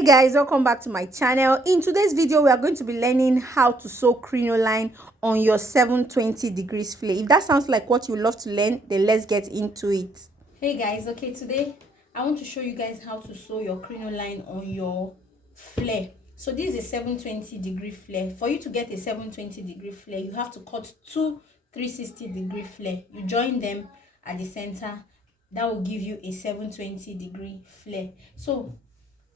Hey guys, welcome back to my channel. In today's video we are going to be learning how to sew crinoline on your 720 degrees flare. If that sounds like what you love to learn, then let's get into it. Hey guys, okay, today I want to show you guys how to sew your crinoline on your flare. So this is a 720 degree flare. For you to get a 720 degree flare, you have to cut two 360 degree flare. You join them at the center. That will give you a 720 degree flare. So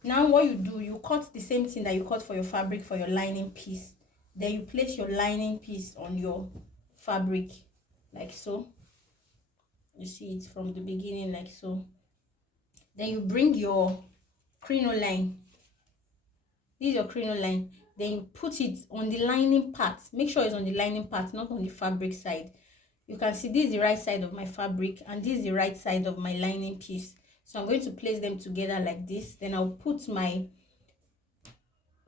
now what you do, you cut the same thing that you cut for your fabric for your lining piece. Then you place your lining piece on your fabric like so. You see it from the beginning like so. Then you bring your crinoline. This is your crinoline. Then you put it on the lining part. Make sure it's on the lining part, not on the fabric side. You can see this is the right side of my fabric and this is the right side of my lining piece. So I'm going to place them together like this. Then I'll put my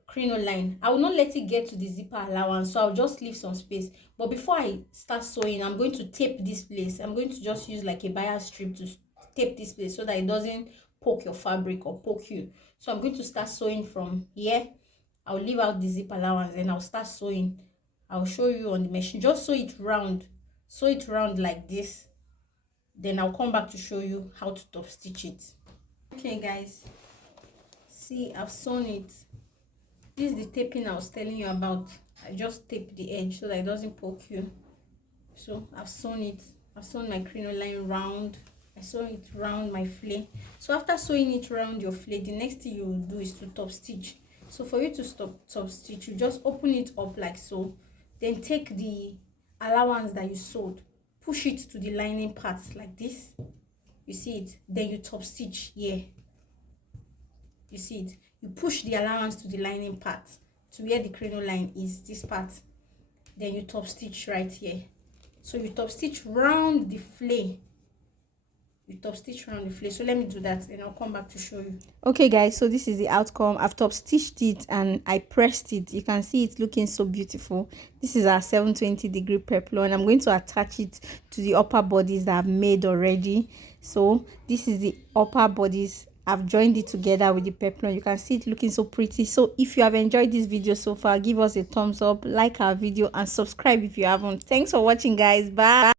crinoline. I will not let it get to the zipper allowance, so I'll just leave some space. But before I start sewing, I'm going to tape this place. I'm going to just use like a bias strip to tape this place so that it doesn't poke your fabric or poke you. So I'm going to start sewing from here. I'll leave out the zip allowance and I'll start sewing. I'll show you on the machine. Just sew it round. Sew it round like this. Then I'll come back to show you how to top stitch it. Okay guys, see, I've sewn it. This is the taping I was telling you about. I just tape the edge so that it doesn't poke you. So I've sewn it. I've sewn my crinoline round. I sew it round my flare. So after sewing it round your flare, the next thing you will do is to top stitch. So for you to top stitch, you just open it up like so. Then take the allowance that you sewed, push it to the lining part like this. You see it. Then you top stitch here. You see it. You push the allowance to the lining part to where the crinoline is, this part. Then you top stitch right here. So you top stitch round the flare. You top stitch around the flare. So let me do that and I'll come back to show you. Okay guys, so this is the outcome. I've top stitched it and I pressed it. You can see it looking so beautiful. This is our 720 degree peplum and I'm going to attach it to the upper bodies that I've made already. So this is the upper bodies. I've joined it together with the peplum. You can see it looking so pretty. So if you have enjoyed this video so far, give us a thumbs up, like our video and subscribe if you haven't. Thanks for watching guys. Bye.